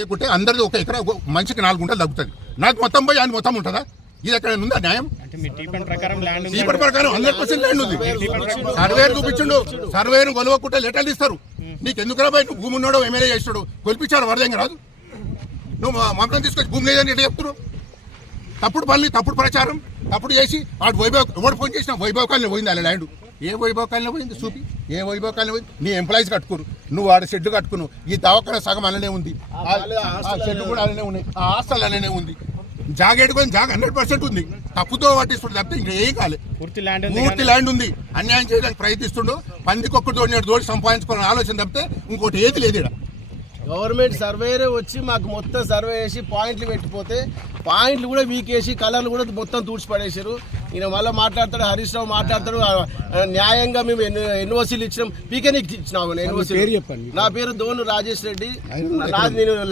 లేకుంటే అందరిది ఒక ఎకరా మనిషికి 4 గుంటలు తగ్గుతుంది. నాకు మొత్తం పోయి ఆయన మొత్తం ఉంటుందా? ఇది ఎక్కడ ఉందా న్యాయం? ప్రకారం 100% ల్యాండ్ ఉంది. సర్వేరు చూపించిండు, సర్వేను కొలవకుంటే లెటర్లు ఇస్తారు. నీకు ఎందుకు రాబాయి? నువ్వు భూమి ఉన్నాడో ఎమ్మెల్యే చేస్తాడు, కొలిపించారు వరదంగా రాదు. నువ్వు మమ్మల్ని తీసుకొచ్చి భూమి లేదని ఎట్లా చెప్తున్నావు? తప్పుడు పనులు, తప్పుడు ప్రచారం, తప్పుడు చేసి వాడు వైభవ్ ఎవరు ఫోన్ చేసినా వైభవ్ కాలనీ పోయింది. అలా ల్యాండ్ ఏ వైభవ్ కాలనీ పోయింది చూపి, ఏ వైభవ్ కాలనీ పోయింది? నీ ఎంప్లాయీస్ కట్టుకోరు, నువ్వు ఆడ షెడ్ కట్టుకున్నావు. ఈ దవాఖాన సగం అలానే ఉంది, ఆ షెడ్ కూడా అలానే ఉన్నాయి, ఆ హాస్టల్ అలానే ఉంది. జాగేడుకొని జాగ 100% ఉంది. తప్పుతో పట్టిస్తుండే తప్పితే ఇంకా ఏం కాలేదు. పూర్తి ల్యాండ్ ఉంది. అన్యాయం చేయడానికి ప్రయత్నిస్తుండో పందికొక్కడు తోటి సంపాదించుకోవాలని ఆలోచన తప్పితే ఇంకోటి ఏది లేదు. ఇక్కడ గవర్నమెంట్ సర్వేరే వచ్చి మాకు మొత్తం సర్వే చేసి పాయింట్లు పెట్టిపోతే పాయింట్లు కూడా వీకేసి కలర్లు కూడా మొత్తం తూడ్చిపడేసారు. ఈయన మళ్ళీ మాట్లాడతాడు, హరీష్ రావు మాట్లాడతాడు, న్యాయంగా మేము ఎన్ఓసీలు ఇచ్చినాం, పీకెనీకి ఇచ్చినాము. ఎన్ఓసీ నా పేరు దోను రాజేష్ రెడ్డి. నేను